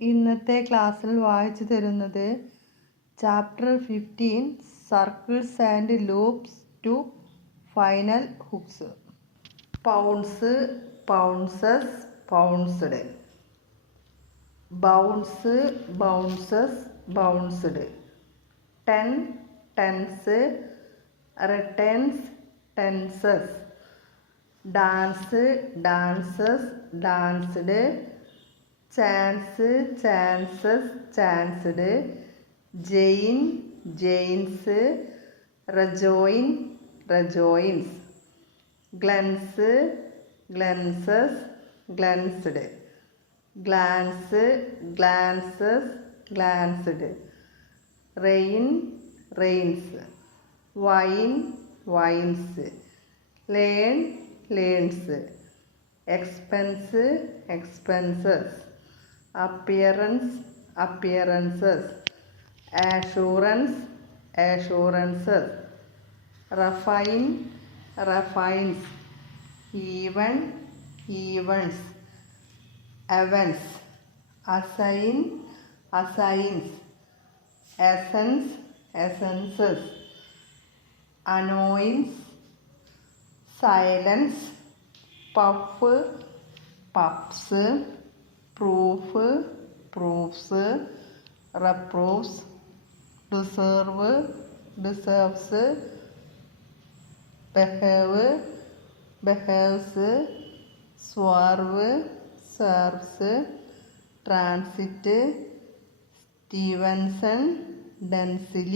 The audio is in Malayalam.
ഇന്നത്തെ ക്ലാസ്സിൽ വായിച്ചു തരുന്നത് chapter 15 circles and loops to final hooks. Pounce, pounces, pounced. Bounce, bounces, bounced. Ten, tens, returns, tenses. Dance, dances, danced. Chance, chances, chanced. Join, joins. Rejoin, rejoins. Glance, glances, glanced. Glance, glances, glanced. Rain, rains. Wine, wines. Learn, learns. Expense, expenses. appearance, appearances. assurance, assurances. refine, refines. even, events. events. assign, assigns. essence, essences. annoyance, silence. puff, puffs. proof, proofs. reproofs. deserve, deserves. behave, behaves. swerve, serves. transit. Stevenson, densely.